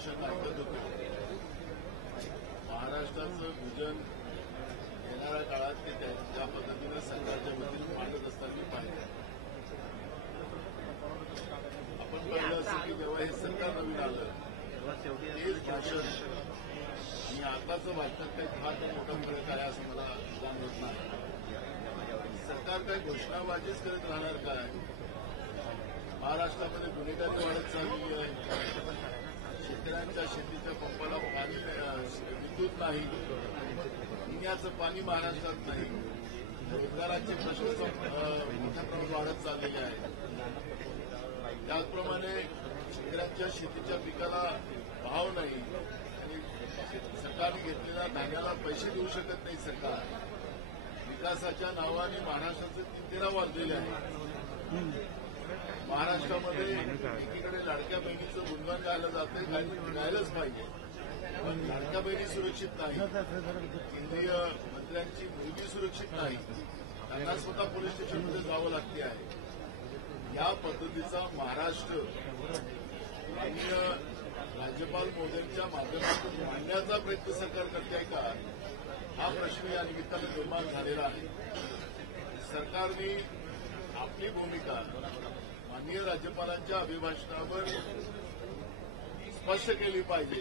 भाषण ऐकत होतो. महाराष्ट्राचं विजन येणाऱ्या काळात ते ज्या पद्धतीनं सरकारच्या वतीने मांडत असताना मी पाहिलं. आपण पाहिलं असं की जेव्हा हे सरकार नवीन आलं तेच भाषण आणि आताचं भाषणात काही फार मोठा फरक आहे असं मला जाणवत नाही. सरकार काही घोषणाबाजीच करत राहणार काय? महाराष्ट्रामध्ये गुन्हेगारी वाढत चाललेली आहे. शेतकऱ्यांच्या शेतीच्या पंपाला पाणी विद्युत नाही, पिण्याचं पाणी महाराष्ट्रात नाही, रोजगाराचे प्रश्न मोठ्या प्रमाणात वाढत चाललेले आहेत. त्याचप्रमाणे शेतकऱ्यांच्या शेतीच्या पिकाला भाव नाही आणि सरकारने घेतलेल्या धान्याला पैसे देऊ शकत नाही. सरकार विकासाच्या नावाने महाराष्ट्राचे 3-13 वाजलेले आहे. महाराष्ट्रामध्ये एकीकडे लाडक्या बहिणीचं गुणगान गायलं जातंय, गायलंच पाहिजे, पण लाडक्या बहिणी सुरक्षित नाही, केंद्रीय मंत्र्यांची मुलगी सुरक्षित नाही, त्यांना स्वतः पोलीस स्टेशनमध्ये जावं लागते आहे. या पद्धतीचा महाराष्ट्र माननीय राज्यपाल महोदयांच्या माध्यमातून मांडण्याचा प्रयत्न सरकार करते आहे का, हा प्रश्न या निमित्तानं निर्माण झालेला आहे. सरकारने आपली भूमिका माननीय राज्यपालांच्या अभिभाषणावर स्पष्ट केली पाहिजे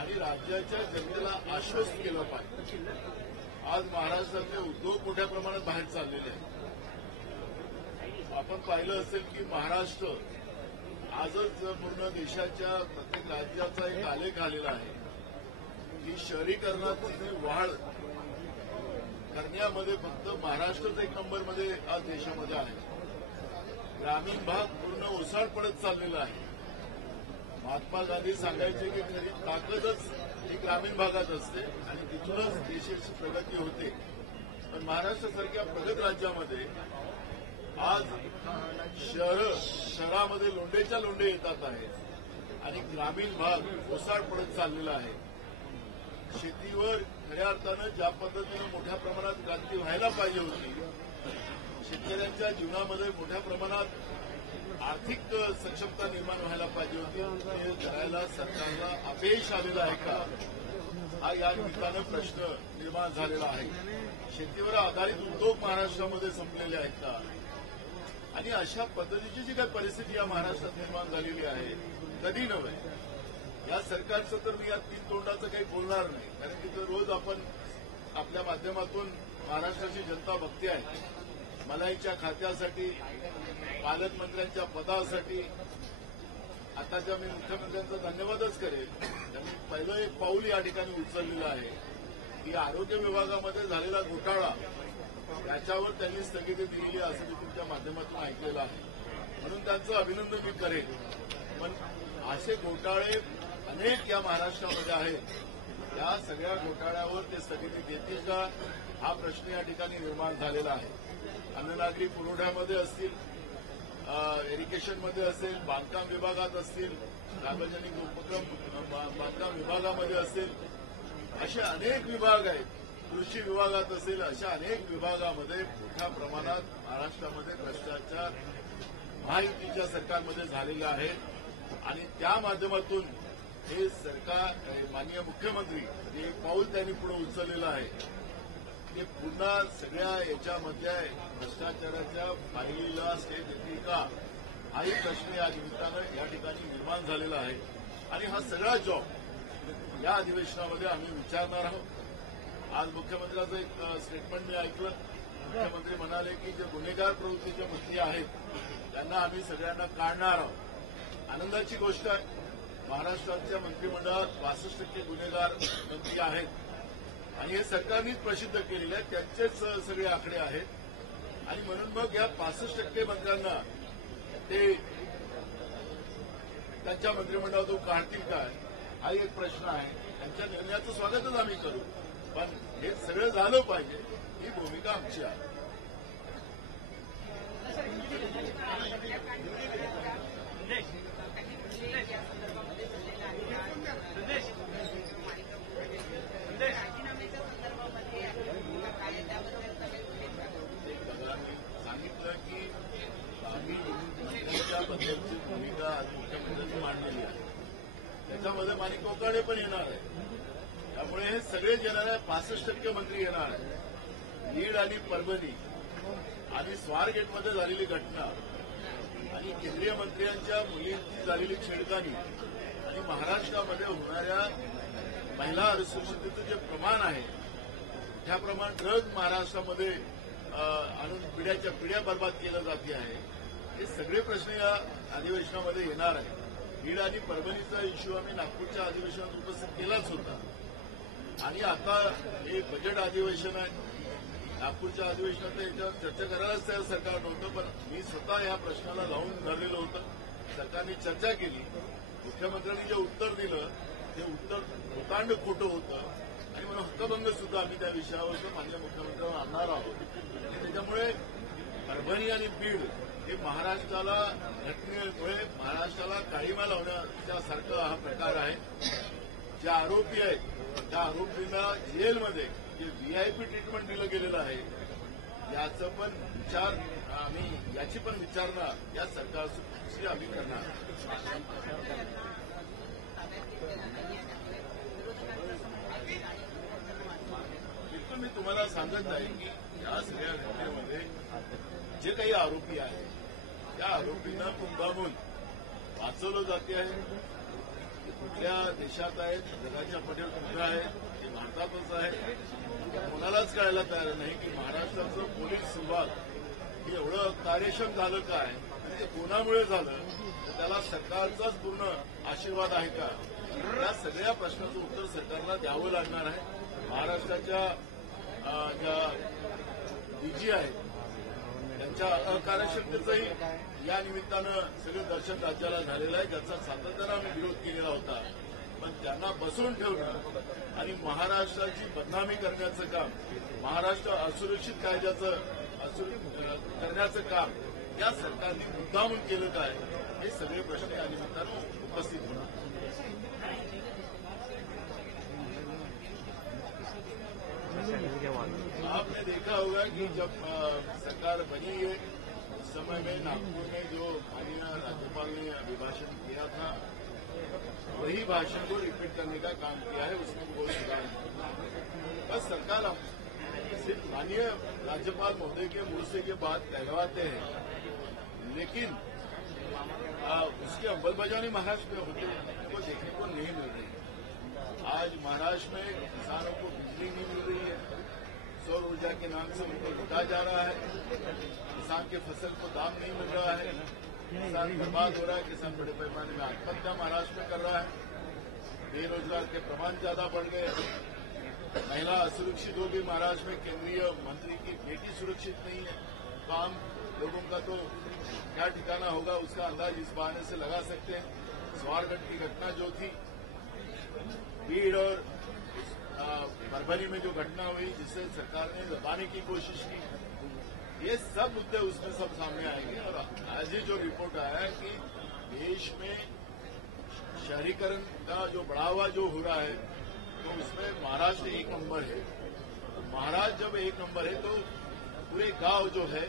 आणि राज्याच्या जनतेला आश्वस्त केलं पाहिजे. आज महाराष्ट्रातले उद्योग मोठ्या प्रमाणात बाहेर चाललेले आहेत. आपण पाहिलं असेल की महाराष्ट्र आजच पूर्ण देशाच्या प्रत्येक राज्याचा एक आलेख आलेला आहे की शहरीकरणाची जी वाढ करण्यामध्ये फक्त महाराष्ट्रच एक नंबरमध्ये आज देशामध्ये आहे. ग्रामीण भाग पूर्ण ओसाड पडत चाललेला आहे. महात्मा गांधी सांगायचे की खरी ताकदच ही ग्रामीण भागात असते आणि तिथूनच देशाची प्रगती होते. पण महाराष्ट्रासारख्या प्रगत राज्यामध्ये आज शहरामध्ये लोंढेच्या लोंढे येतात आहेत आणि ग्रामीण भाग ओसाड पडत चाललेला आहे. शेतीवर खऱ्या अर्थानं ज्या पद्धतीनं मोठ्या प्रमाणात क्रांती व्हायला पाहिजे होती, शेतकऱ्यांच्या जीवनामध्ये मोठ्या प्रमाणात आर्थिक सक्षमता निर्माण व्हायला पाहिजे होती, ते करायला सरकारला अपयश आलेलं आहे का, हा या निमित्तानं प्रश्न निर्माण झालेला आहे. शेतीवर आधारित उद्योग महाराष्ट्रामध्ये संपलेले आहेत का, आणि अशा पद्धतीची जी काही परिस्थिती या महाराष्ट्रात निर्माण झालेली आहे कधी नव्हे. या सरकारचं तर मी या 3 तोंडाचं काही बोलणार नाही, कारण की रोज आपण आपल्या माध्यमातून महाराष्ट्राची जनता बघते आहे. मलाईच्या खात्यासाठी, पालकमंत्र्यांच्या पदासाठी आताच्या मी मुख्यमंत्र्यांचा धन्यवादच करेन. त्यांनी पहिलं एक पाऊल या ठिकाणी उचललेलं आहे की आरोग्य विभागामध्ये झालेला घोटाळा याच्यावर त्यांनी स्थगिती दिलेली असं मी तुमच्या माध्यमातून ऐकलेलं आहे, म्हणून त्यांचं अभिनंदन मी करेन. पण असे घोटाळे अनेक या महाराष्ट्रामध्ये आहेत. या सगळ्या घोटाळ्यावर ते स्थगिती देतील का, हा प्रश्न या ठिकाणी निर्माण झालेला आहे. अन्ननागरी पुरवठ्यामध्ये असतील, इरिगेशनमध्ये असेल, बांधकाम विभागात असतील, सार्वजनिक उपक्रम बांधकाम विभागामध्ये असेल, असे अनेक विभाग आहेत, कृषी विभागात असेल, अशा अनेक विभागामध्ये मोठ्या प्रमाणात महाराष्ट्रामध्ये भ्रष्टाचार महायुतीच्या सरकारमध्ये झालेले आहेत. आणि त्या माध्यमातून हे सरकार, माननीय मुख्यमंत्री जे पाऊल त्यांनी पुढे उचललेलं आहे ते पुन्हा सगळ्या याच्यामध्ये भ्रष्टाचाराच्या फाईलीला स्टेज येतील का, हाही प्रश्न या निमित्तानं या ठिकाणी निर्माण झालेला आहे. आणि हा सगळा जॉब या अधिवेशनामध्ये आम्ही विचारणार आहोत. आज मुख्यमंत्र्यांचं एक स्टेटमेंट मी ऐकलं. मुख्यमंत्री म्हणाले की जे गुन्हेगार प्रवृत्तीचे मंत्री आहेत त्यांना आम्ही सगळ्यांना काढणार आहोत. आनंदाची गोष्ट आहे. महाराष्ट्राच्या मंत्रिमंडळात 65% गुन्हेगार मंत्री आहेत आणि हे सरकारनेच प्रसिद्ध केलेले आहेत, त्यांचेच सगळे आकडे आहेत. आणि म्हणून मग या 65% मंत्र्यांना ते त्यांच्या मंत्रिमंडळातून काढतील काय, हा एक प्रश्न आहे. त्यांच्या निर्णयाचं स्वागतच आम्ही करू, पण हे सगळं झालं पाहिजे ही भूमिका आमची आहे. सांगितलं की आम्ही मंत्र्यांच्या बद्दलची भूमिका मुख्यमंत्र्यांनी मांडलेली आहे. त्याच्यामध्ये माणिक कोकाडे पण येणार आहे. त्यामुळे हे सगळेच येणार आहे. 65% मंत्री येणार आहे. बीड आणि परभणी आणि स्वारगेटमध्ये झालेली घटना आणि केंद्रीय मंत्र्यांच्या मुलींची झालेली छेडखानी आणि महाराष्ट्रामध्ये होणाऱ्या महिला असुरक्षिततेचं जे प्रमाण आहे, मोठ्या प्रमाणात ड्रग महाराष्ट्रामध्ये आणून पिढ्या बर्बाद केलं जाते आहे. हे सगळे प्रश्न या अधिवेशनामध्ये येणार आहे. बीड आणि परभणीचा इश्यू आम्ही नागपूरच्या अधिवेशनात उपस्थित केलाच होता आणि आता हे बजेट अधिवेशन आहे. नागपूरच्या अधिवेशनात याच्यावर चर्चा करायलाच तयार सरकार नव्हतं, पण मी स्वतः या प्रश्नाला लावून धरलेलं होतं. सरकारने चर्चा केली. मुख्यमंत्र्यांनी जे उत्तर दिलं ते उत्तर भूतांड खोटं होतं आणि म्हणून हक्कभंग सुद्धा आम्ही त्या विषयावर माननीय मुख्यमंत्र्यांना आणणार आहोत. आणि त्याच्यामुळे परभणी आणि बीड हे महाराष्ट्राला घटनेमुळे महाराष्ट्राला काळीमा लावण्यासारखा हा प्रकार आहे. जे आरोपी आहेत त्या आरोपींना जेलमध्ये जे व्हीआयपी ट्रीटमेंट दिलं गेलेलं आहे याचं पण याची पण विचारणा या सरकारशी आम्ही करणार. बिलकुल मी तुम्हाला सांगत आहे की या सगळ्या घटनेमध्ये जे काही आरोपी आहेत त्या आरोपींना मुद्दामून वाचवलं जाते आहे. ते कुठल्या देशात आहेत, जगाच्या पटेल कुठं आहे, ते भारतातच आहे. कोणालाच कळायला तयार नाही की महाराष्ट्राचं पोलीस विभाग हे एवढं कार्यक्षम झालं काय आणि ते कोणामुळे झालं, तर त्याला सरकारचाच पूर्ण आशीर्वाद आहे का, या सगळ्या प्रश्नाचं उत्तर सरकारला द्यावं लागणार आहे. महाराष्ट्राच्या ज्या डीजी आहेत त्यांच्या अकार्यक्षमतेचंही या निमित्तानं सगळं दर्शन राज्याला झालेलं आहे, ज्याचा सातत्यानं आम्ही विरोध केलेला होता. पण त्यांना बसवून ठेवणं आणि महाराष्ट्राची बदनामी करण्याचं काम, महाराष्ट्र असुरक्षित कायद्याचं करण्याचं काम या सरकारने मुद्दामून केलं काय, हे सगळे प्रश्न या निमित्तानं उपस्थित होणार. आपने देखा होगा कि जब सरकार बनी है उस समय में नागपुर में जो माननीय राज्यपाल ने अभिभाषण किया था वही भाषण को रिपीट करने का काम किया है. उसमें कोई सुधार नहीं. बस सरकार सिर्फ माननीय राज्यपाल महोदय के मुंह से ये बात कहलवाते हैं, लेकिन उसकी अंमलबजावनी महाराष्ट्र में होते को देखने को नहीं मिल रही. आज महाराष्ट्र में किसानों को बिजली नहीं मिल रही है, सौर ऊर्जा के नाम से उनको लूटा जा रहा है, किसान के फसल को दाम नहीं मिल रहा है, किसान बर्बाद हो रहा है, किसान बड़े पैमाने में आत्महत्या महाराष्ट्र में कर रहा है, बेरोजगार के प्रमाण ज्यादा बढ़ गए, महिला असुरक्षित हो गई महाराष्ट्र में. केंद्रीय मंत्री की बेटी सुरक्षित नहीं है. तो आम लोगों का तो क्या ठिकाना होगा उसका अंदाज इस बहाने से लगा सकते हैं. स्वारगेट की घटना जो थी, बीड और परभणी में जो घटना हुई जिससे सरकार ने दबाने की कोशिश की, ये सब मुद्दे उसमें सब सामने आएंगे. और आज ही जो रिपोर्ट आया है कि देश में शहरीकरण का जो बढ़ावा जो हो रहा है तो उसमें महाराष्ट्र 1 नंबर है. महाराष्ट्र जब 1 नंबर है तो पूरे गांव जो है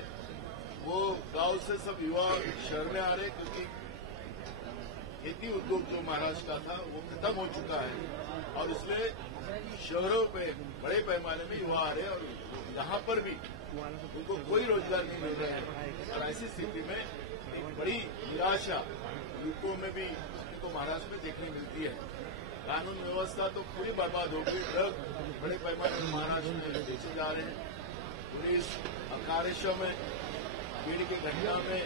वो गांव से सब युवा शहर में आ रहे, क्योंकि खेती उद्योग जो महाराष्ट्र का था वो खत्म हो चुका है और इसलिए शहरों पे बड़े पैमाने में युवा आ रहे हैं और यहाँ पर भी उनको कोई रोजगार नहीं मिल रहा है. और ऐसी स्थिति में एक बड़ी निराशा यूपी में भी तो महाराष्ट्र में देखने मिलती है. कानून व्यवस्था तो पूरी बर्बाद हो गई. ड्रग बड़े पैमाने में महाराष्ट्र में बेचे जा रहे हैं. पुलिस अकार्यक्षम है. बीड की घटना में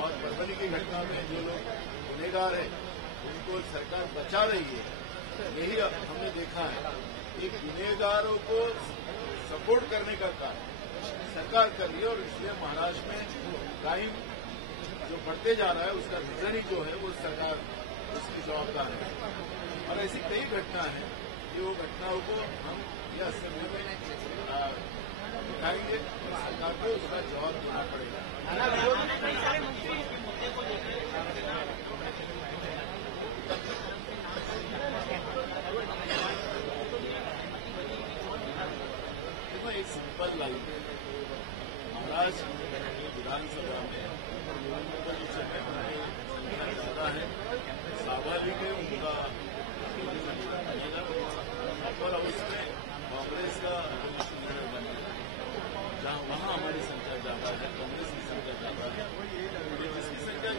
और परभणी की घटना में जो लोग गुनहगार हैं उनको सरकार बचा रही है. यही हमने देखा है कि गुनहगारों को सपोर्ट करने का काम सरकार कर रही है और इसलिए महाराष्ट्र में क्राइम जो बढ़ते जा रहा है उसका रीजन ही जो है वो सरकार उसकी जवाबदार है. और ऐसी कई घटना है कि वो घटनाओं को हम यह असेंबली में उठाएंगे और सरकार को उसका जवाब देना पड़ेगा. देखो एक सिंपल लाइन महाराष्ट्र विधानसभा में जो समय बनाए ज्यादा है, स्वाभाविक है उनका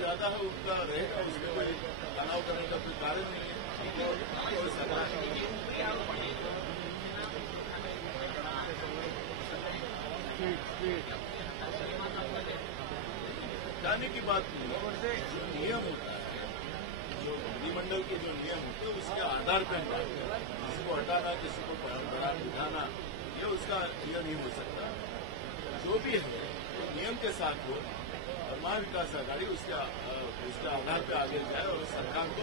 इरादा है उनका रहेगा, उसमें कोई तनाव करने का कोई कारण नहीं है। जाने की बात नहीं है, जो नियम होता है, जो मंत्रिमंडल के जो नियम होते हैं उसके आधार पर किसी को हटाना, किसी को बिठाना, ये उसका ये नहीं हो सकता। जो भी है नियम के साथ हो और महाविकास आघाड़ी उसके आधार पर आगे जाए और सरकार को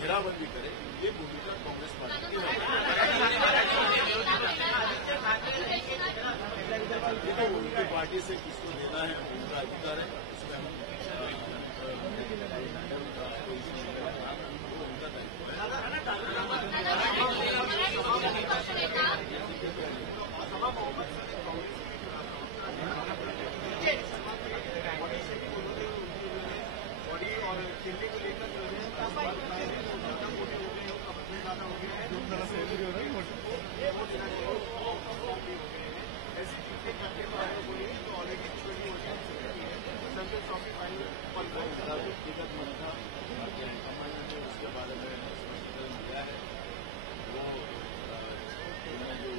घेराबंदी करे, ये भूमिका कांग्रेस पार्टी की है। देखो उनकी पार्टी से किसको लेना है उनका अधिकार है, उसमें हम उनका दायित्व है। व्यक्तिगत मन था, उसके बारे में स्पष्टीकरण दिया है। वो उन्होंने जो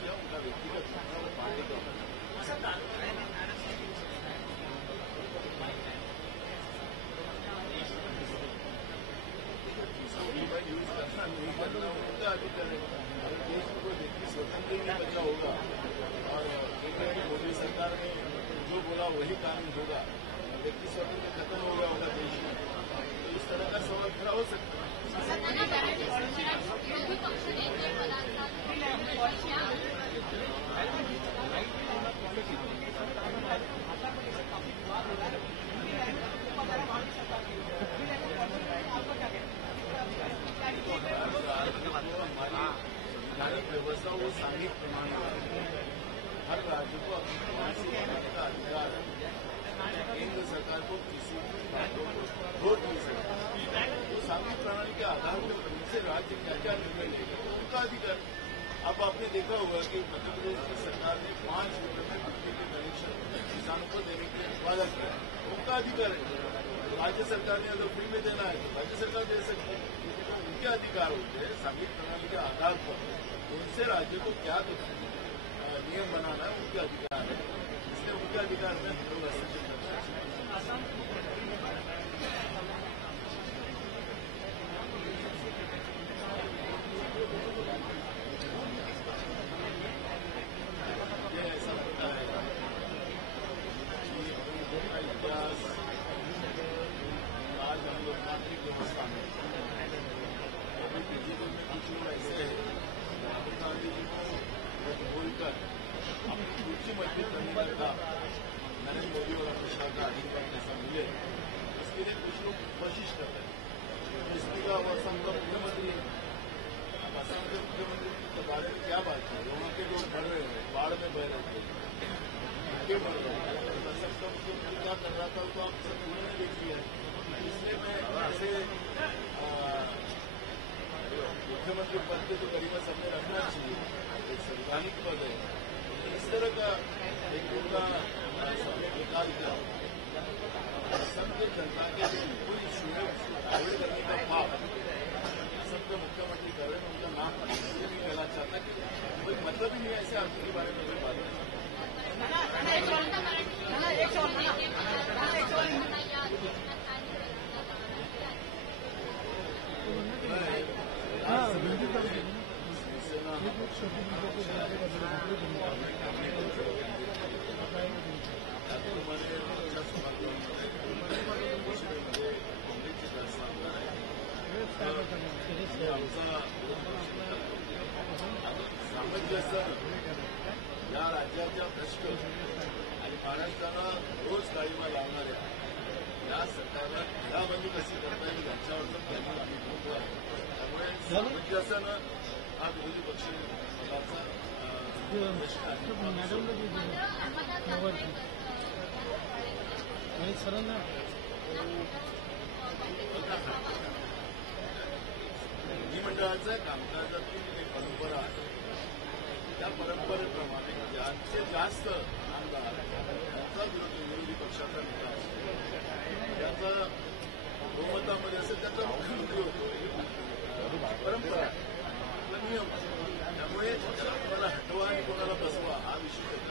किया उनका व्यक्तिगत मन था, वो पार्टी का मन था। यूज करना नहीं करना उनका अधिकार है। अगर देश में कोई व्यक्ति स्वतंत्र ही नहीं बचा होगा और मोदी सरकार ने जो बोला वही कानून होगा, व्यक्ति स्वतंत्र खत्म हो गया होगा देश में, तो इस तरह का सवाल खड़ा हो सकता है। हमारी संवैधानिक व्यवस्था वो सांघिक प्रमाण हर राज्य को अपनी प्रमाण से बनाने का अधिकार है। केंद्र सरकार को किसी वोट मिल सकता है, तो सांघिक प्रणाली के आधार पर उनसे राज्य क्या क्या निर्णय लेगा तो उनका अधिकार। अब आपने देखा होगा कि मध्य प्रदेश की सरकार ने 5 रुपये में बिजली के कनेक्शन किसानों को देने के लिए वादा किया, उनका अधिकार है। राज्य सरकार ने अगर फ्री में देना है तो राज्य सरकार दे सकती है, उनके अधिकार होते हैं। सांघिक प्रणाली के आधार पर उनसे राज्य को क्या नियम बनाना है उनके अधिकार है, इसलिए उनके अधिकार में हम लोग हस्तक्षेप करना है। ऐसा होता है कि इतिहास आज हम लोकतांत्रिक व्यवस्था में जीवन में कुछ लोग ऐसे हैं राहुल गांधी जी को बोलकर अपनी रुचि मजबूत करने का नरेंद्र मोदी और अमित शाह का अधिकार कैसा मिले, उसके लिए कुछ लोग कोशिश कर रहे हैं। इसलिए का वो असम का मुख्यमंत्री है, अब असम के मुख्यमंत्री के बारे में क्या बात है, वहाँ के लोग बढ़ रहे हैं, बाढ़ में बह रहे थे, क्यों बढ़ रहे हैं, असम का मुख्यमंत्री क्या कर रहा था तो आप सब उन्होंने देख लिया है। इसलिए मैं ऐसे मुख्यमंत्री पद के तो करीबन सबने रखना चाहिए, एक संवैधानिक पद है, इस तरह का एक उनका सबने निकाल कर असम के जनता के पूरी इशू है आगे करने का पाप असम के मुख्यमंत्री कर रहे हैं, उनका नाम इसलिए नहीं कहना चाहता कि कोई मतलब ही नहीं है ऐसे आदमी के बारे में कोई बात नहीं। सामंजस्य या राज्याच्या भ्रष्ट आणि महाराष्ट्राला रोज गाडीवर लावणाऱ्या या सरकारला घेराबंदी कशी करता येईल याच्यावर त्यांनी आम्ही बोलतो आहे। त्यामुळे सामंजस्यानं हा विरोधी पक्ष पदाचा प्रश्न आहे। विधिमंडळाच्या कामकाजातील एक परंपरा आहे, त्या परंपरेप्रमाणे ज्यांचे जास्त आमदार पक्षाचा विरोधी पक्षाचा नेता असतो त्याचा बहुमतामध्ये असेल त्याचा मुख्यमंत्री होतो परंपरा आपला नियम त्यामुळे मला हटवा आणि कोणाला बसवा हा विषय